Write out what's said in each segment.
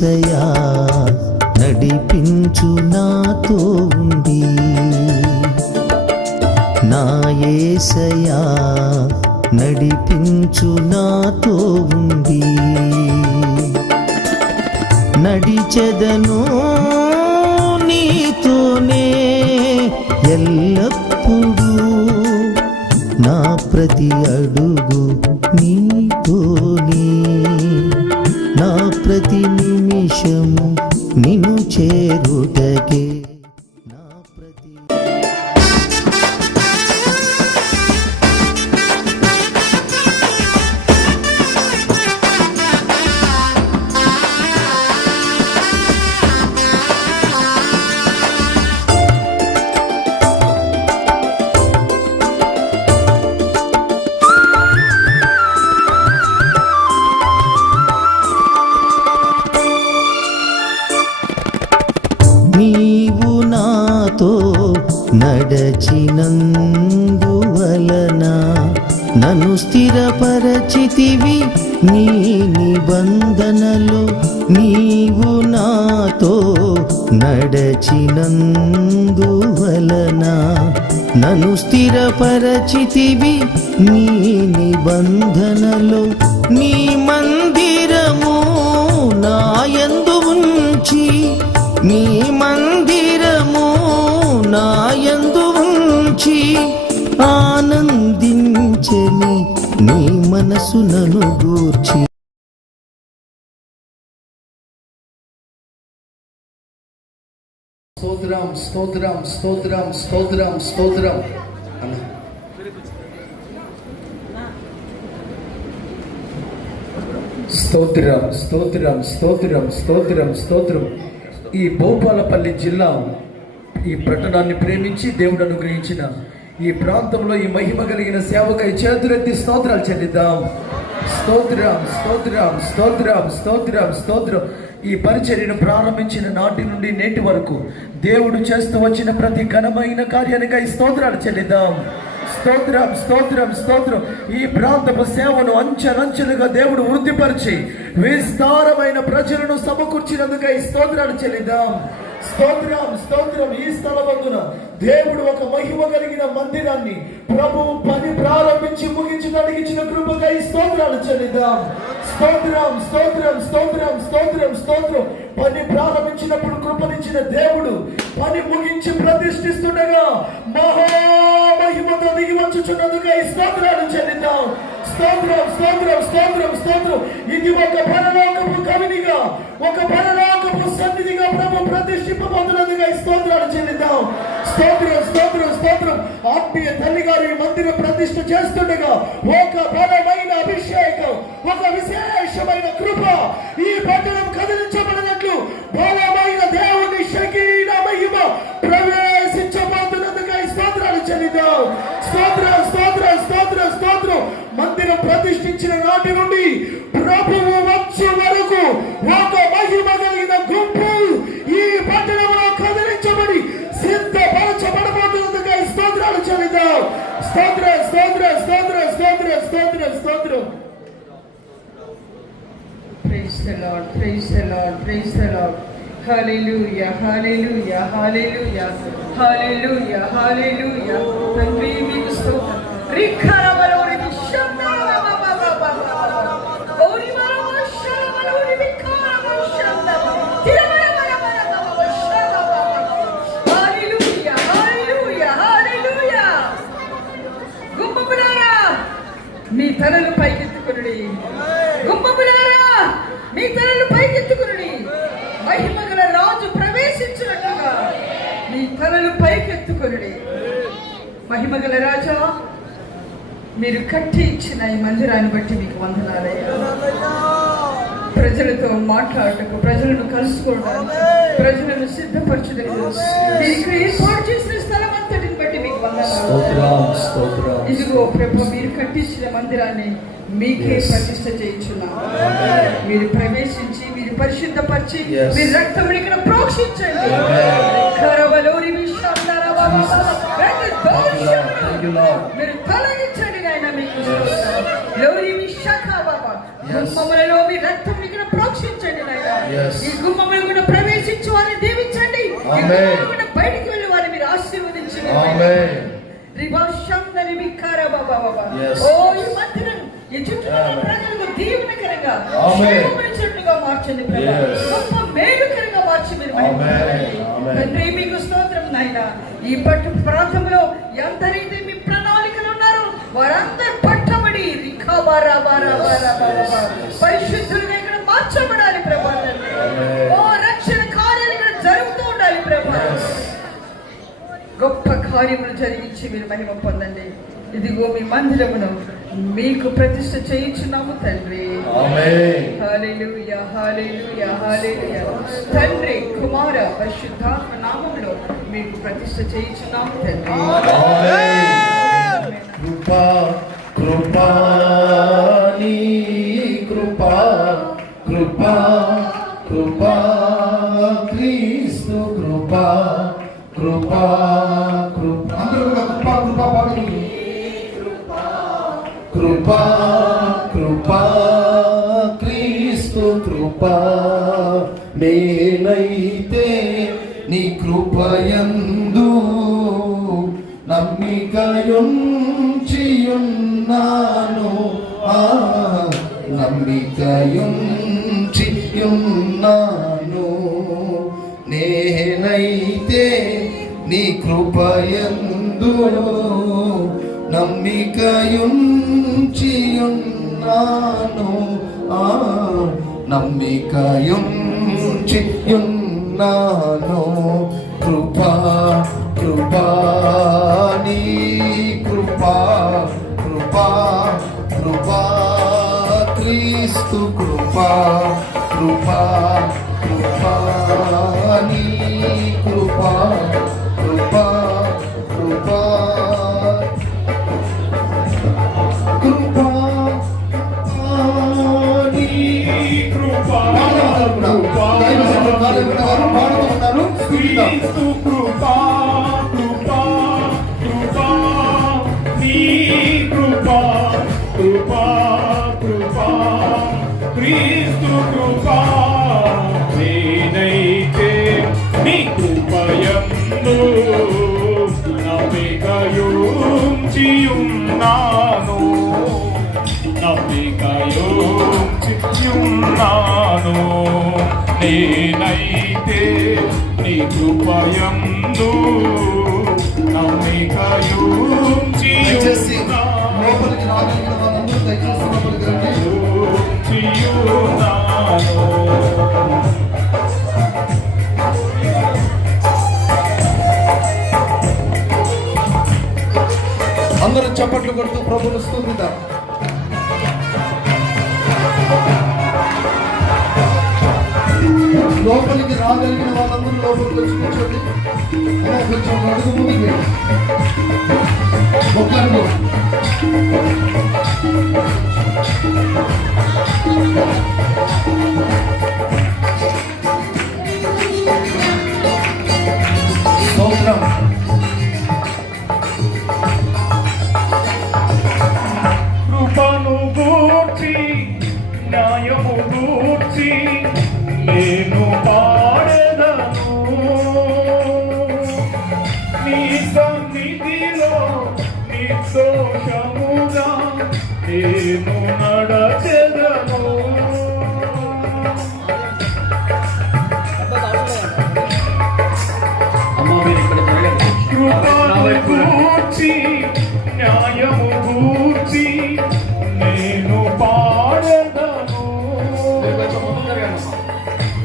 యేసయా నడిపించు నాతో ఉండి. నా యేసయా నడిపించు నాతో ఉండి. నడిచెదను నీతోనే ఎల్లప్పుడూ. నా ప్రతి అడు చేరుటకే నా ప్రతి నడచినందువలన నన్ను స్థిరపరచితివి నీ నిబంధనలు నీవు నాతో నడచినందువలన నన్ను స్థిరపరచితివి నీ నిబంధనలు నీ మందిరము నాయందు ఉంచి నీ మందిరము నీ మనసు నను గూర్చి స్తోత్రం స్తోత్రం స్తోత్రం స్తోత్రం స్తోత్రం. అన్న. స్తోత్రం స్తోత్రం స్తోత్రం స్తోత్రం స్తోత్రం. ఈ భూపాలపల్లి జిల్లా ఈ పట్టణాన్ని ప్రేమించి దేవుడు అనుగ్రహించిన ఈ ప్రాంతంలో ఈ మహిమ కలిగిన సేవకై చేతులెత్తి స్తోత్రాలు చెల్లిద్దాం. స్తోత్రం స్తోత్రం స్తోత్రం స్తోత్రం స్తోత్రం. ఈ పరిచర్యను ప్రారంభించిన నాటి నుండి నేటి వరకు దేవుడు చేస్తూ వచ్చిన ప్రతి ఘనమైన కార్యానికై స్తోత్రాలు చెల్లిద్దాం. స్తోత్రం స్తోత్రం స్తోత్రం. ఈ ప్రాంతపు సేవను అంచెలంచెలుగా దేవుడు వృద్ధిపరిచి విస్తారమైన ప్రజలను సమకూర్చినందుకై స్తోత్రాలు చెల్లిద్దాం. స్తోత్రం స్తోత్రం ఈ స్థలమందున దేవుడు ఒక మహిమ కలిగిన మందిరాన్ని ప్రభు పని ప్రారంభించి ముగించడానికి ఇచ్చిన కృపకై స్తోత్రాలు చెల్లిద్దాం. స్తోత్రం స్తోత్రం స్తోత్రం స్తోత్రం స్తోత్రం. పని ప్రారంభించినప్పుడు కృపనిచ్చిన దేవుడు పని ముగించి ప్రతిష్ఠిస్తుండగా మహామహిమతో దిగి వచ్చుచున్నందుకై స్తోత్రాలు చెల్లిద్దాం. స్తోత్రం స్తోత్రం స్తోత్రం స్తోత్రం. ఇది ఒక పరలోకపు కవినిగా ఒక పరలోకపు సన్నిధిగా ప్రభు ప్రతిష్ఠింపబోతున్నందుగా ఈ స్తోత్రాలు చెల్లిద్దాం. స్తోత్రం స్తోత్రం స్తోత్రం. ఆత్మీయ తల్లి గారి మందిర ప్రతిష్ఠ చేస్తుండగా ఒక బలమైన అభిషేకం ఒక విశేషమైన కృప ఈ పట్టణం కదిలించబడినట్లు బలమైన దేవుని శకీన మహిమ ప్రవేశించబోతున్నందుకై స్తోత్రాలు చెల్లిద్దాం. స్తోత్ర స్తోత్ర స్తోత్ర స్తోత్రం. మందిరం ప్రతిష్ఠించిన నాటి నుండి ప్రభువు వచ్చే వరకు ఒక మహిమ కలిగిన గుంపు ఈ పట్టణంలో కదిలించబడి సిద్ధపరచబడబోతున్నందుకై స్తోత్రాలు చెల్లిద్దాం. స్తోత్ర స్తోత్ర స్తోత్ర స్తోత్ర స్తోత్ర స్తోత్రం. హల్లెలూయా ప్రైజ్ మీకు ప్రైజ్ రిఖరవలోరి విశ్వనామమమమమమ. ఓరి మరమశరవలోరి విఖరవశందమ. తిరమరమరమరమమశరమమ. తండ్రి మీకు స్తోత్రం గుమ్మములారా మీ తలలు పైకెత్తుకునుడి మహిమగల రాజు ప్రవేశించినట్టుగా మీ తలలు పైకెత్తుకునుడి మహిమగల రాజా మీరు కట్టి ఇచ్చిన ఈ మందిరాన్ని బట్టి మీకు వందనాలయ్యా ప్రజలతో మాట్లాడటకు ప్రజలను కలుసుకోవడానికి ప్రజలను సిద్ధపరచడానికి మీరు ఇక్కడ ఏర్పాటు చేసిన స్థలం అంతటిని బట్టి మీకు వందనాలు ఇదిగో ప్రభు మీరు కట్టించిన మందిరాన్ని మీకే. ప్రతిష్ట చేయించున్నాం మీరు ప్రవేశించి మీరు పరిశుద్ధపరిచి. మీరు రక్తం ఇక్కడ ప్రోక్షించండి. కరవలోని మీరు తొలగించండి నాయన మీకు. లోరి విశాఖ బాబా Yes. గుమ్మములలో మీ రక్తం ఇక్కడ ప్రోక్షించండి నాయన. ఈ గుమ్మములు కూడా ప్రవేశించు వారిని దీవించండి బయటికి వెళ్ళి వారిని మీరు ఆశీర్వదించి ఆమేన్ రివాశందని వికార బాబా బాబా. ఓ ఈ మందిరం ఈ చుట్టుపక్కల. ప్రజలకు దీవెనకరంగా మార్చండి ప్రభా. గొప్ప మేలుకరంగా మార్చి మీరు. తండ్రి మీకు స్తోత్రం నాయన ఈ పట్టు ప్రాంతంలో ఎంతరైతే మీ ప్రణాళికలు ఉన్నారు వారందరూ పట్టబడి. పరిశుద్ధులుగా ఇక్కడ మార్చబడాలి ప్రభా. ఓ రక్షణ కార్యాలు ఇక్కడ జరుగుతూ ఉండాలి ప్రభా గొప్ప కార్యములు జరిగించి మీరు మహిమ పొందండి ఇదిగో మీ మందిరమును మీకు ప్రతిష్ట చేయించున్నాము తండ్రి. తండ్రి కుమార పరిశుద్ధాత్మ నామములో మీకు ప్రతిష్ట చేయించున్నాము తండ్రి. కృపా కృపా కృపా కృపా కృపా క్రీస్తు కృపా కృపా కృపా. అందరూ కృపా కృపా కృపా కృపా క్రీస్తు కృపా. నేనైతే నీ కృపయందు నమ్మికయుంచియున్నాను. ఆ నమ్మికయుంచియున్నాను. నేనైతే నీ కృపయందు నమ్మికయుంచియున్నాను. ఆ నమ్మికయుంచియున్నాను. కృపా కృపా నీ కృపా కృపా కృపా క్రీస్తు కృపా కృపా కృపా క్రీస్తు కృపా నేనైతే నీ కృపయందు నమ్మికయుంచియున్నాను నమ్మికయుంచియున్నాను నేనైతే నీ కృపయందు దయచేసి లోపలికి రాగలిగిన వాళ్ళందరూ దయచేసి లోపలికి రండి. అందరూ చప్పట్లు కొడుతూ ప్రభులు స్థుతిద్దాం. లోపలికి రాగలిగిన వాళ్ళందరూ లోపలికి వచ్చి కూర్చోండి. కొంచెం అడుగు ముందుకి ముప్పరు సోత్రం కృపను గూర్చి న్యాయము గూర్చి నేను పాడదను. నీ నిర్దోషముగా నేను జరగండి కృపను గూర్చి న్యాయము గూర్చి నేను పాడదను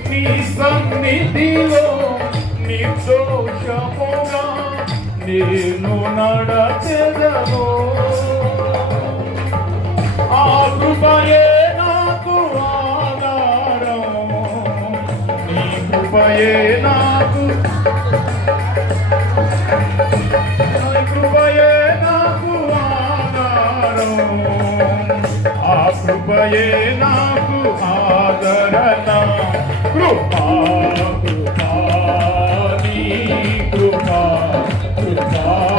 నీ సన్నిధిలో నిర్దోషముగా నేను నడచెదను కృపయే నాకు. నీ కృపయే నాకు ఆధారం. ఆ కృపయే